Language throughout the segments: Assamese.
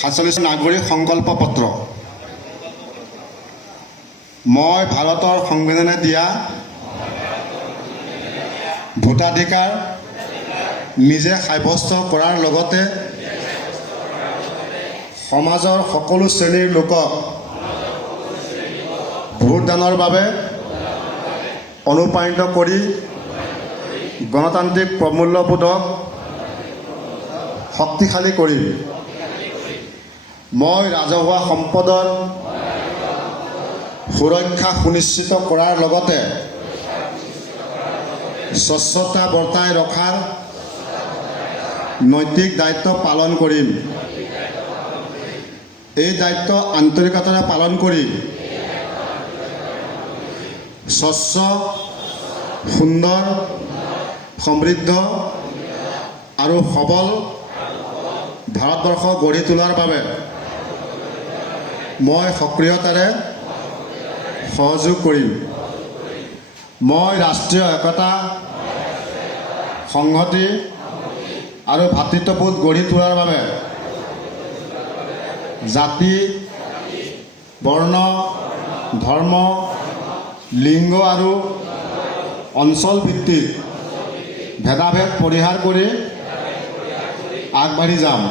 47 নাগৰিক সংকল্প পত্ৰ। মই ভাৰতৰ সংবিধানে দিয়া ভোটাধিকাৰ নিজে সাব্যস্ত কৰাৰ লগতে সমাজৰ সকলো শ্ৰেণীৰ লোকক ভোটদানৰ বাবে অনুপ্ৰাণিত কৰি গণতান্ত্ৰিক প্ৰমূল্যবোধক শক্তিশালী কৰিম। মই ৰাজহুৱা সম্পদৰ সুৰক্ষা সুনিশ্চিত কৰাৰ লগতে স্বচ্ছতা বৰ্তাই ৰখাৰ নৈতিক দায়িত্ব পালন কৰিম। এই দায়িত্ব আন্তৰিকতাৰে পালন কৰি স্বচ্ছ, সুন্দৰ, সমৃদ্ধ আৰু সবল ভাৰতবৰ্ষ গঢ়ি তোলাৰ বাবে মই সক্ৰিয়তাৰে সহযোগ কৰিম। মই ৰাষ্ট্ৰীয় একতা, সংহতি আৰু ভাতৃত্ববোধ গঢ়ি তোলাৰ বাবে জাতি, বৰ্ণ, ধৰ্ম, লিংগ আৰু অঞ্চল ভিত্তিক ভেদাভেদ পৰিহাৰ কৰি আগবাঢ়ি যাম।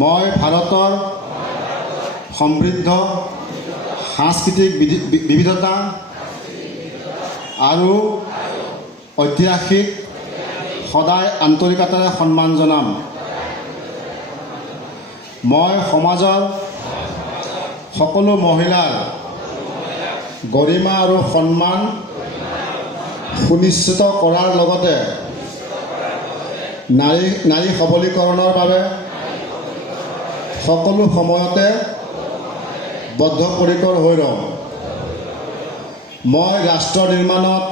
মই ভাৰতৰ সমৃদ্ধ সাংস্কৃতিক বিবিধতা আৰু ঐতিহাসিক সদায় আন্তৰিকতাৰে সন্মান জনাম। মই সমাজৰ সকলো মহিলাৰ গৰিমা আৰু সন্মান সুনিশ্চিত কৰাৰ লগতে নাৰী সবলীকৰণৰ বাবে সকলো সময়তে বদ্ধপৰিকৰ হৈ ৰম। মই ৰাষ্ট্ৰ নিৰ্মাণত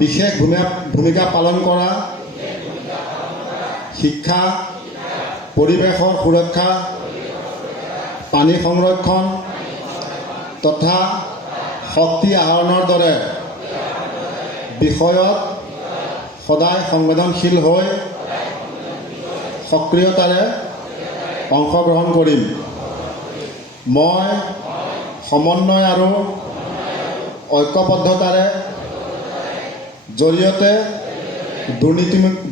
বিশেষ ভূমিকা পালন কৰা শিক্ষা, পৰিৱেশৰ সুৰক্ষা, পানী সংৰক্ষণ তথা শক্তি আহৰণৰ দৰে বিষয়ত সদায় সংবেদনশীল হৈ সক্ৰিয়তাৰে অংশগ্ৰহণ কৰিম। মই সমন্বয় আৰু ঐক্যবদ্ধতাৰে জৰিয়তে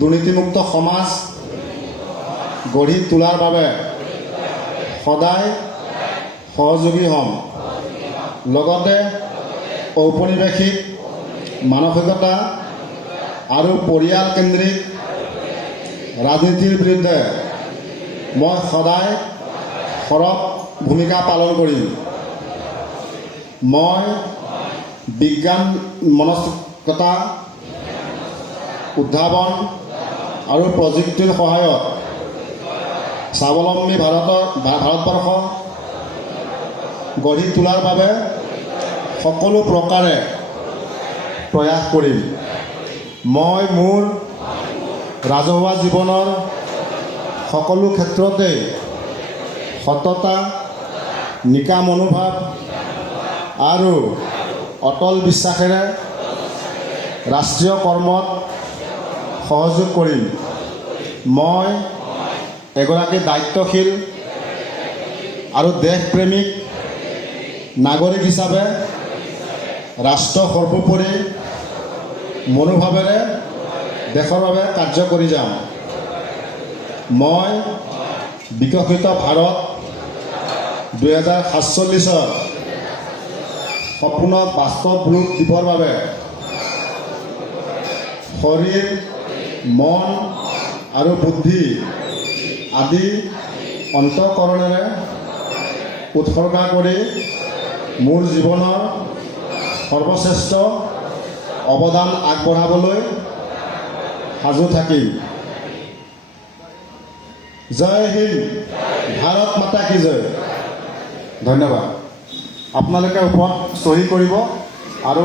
দুৰ্নীতিমুক্ত সমাজ গঢ়ি তোলাৰ বাবে সদায় সহযোগী হ'ম। লগতে ঔপনিৱেশিক মানসিকতা আৰু পৰিয়ালকেন্দ্ৰিক ৰাজনীতিৰ বিৰুদ্ধে মই সদায় সৰব ভূমিকা পালন কৰিম। মই বিজ্ঞান মনস্কতা, উদ্ভাৱন আৰু প্ৰযুক্তিৰ সহায়ত স্বাৱলম্বী ভাৰতবৰ্ষ গঢ়ি তোলাৰ বাবে সকলো প্ৰকাৰে প্ৰয়াস কৰিম। মই মোৰ ৰাজহুৱা জীৱনৰ সকলো ক্ষেত্ৰতে সততা, নিকা মনোভাৱ আৰু অটল বিশ্বাসেৰে ৰাষ্ট্ৰীয় কৰ্মত সহযোগ কৰিম। মই এগৰাকী দায়িত্বশীল আৰু দেশপ্ৰেমিক নাগৰিক হিচাপে ৰাষ্ট্ৰ সৰ্বোপৰি মনোভাৱেৰে দেশৰ বাবে কাৰ্য কৰি যাম। মই বিকশিত ভাৰত 2047 সপোনক বাস্তৱ ৰূপ দিবৰ বাবে শৰীৰ, মন আৰু বুদ্ধি আদি অন্তঃকৰণেৰে উৎসৰ্গা কৰি মোৰ জীৱনৰ সৰ্বশ্ৰেষ্ঠ অৱদান আগবঢ়াবলৈ সাজু থাকিম। জয় হিন্দ, ভাৰত মাতা কি জয়। ধন্যবাদ। আপোনালোকে ওপৰত চহী কৰিব আৰু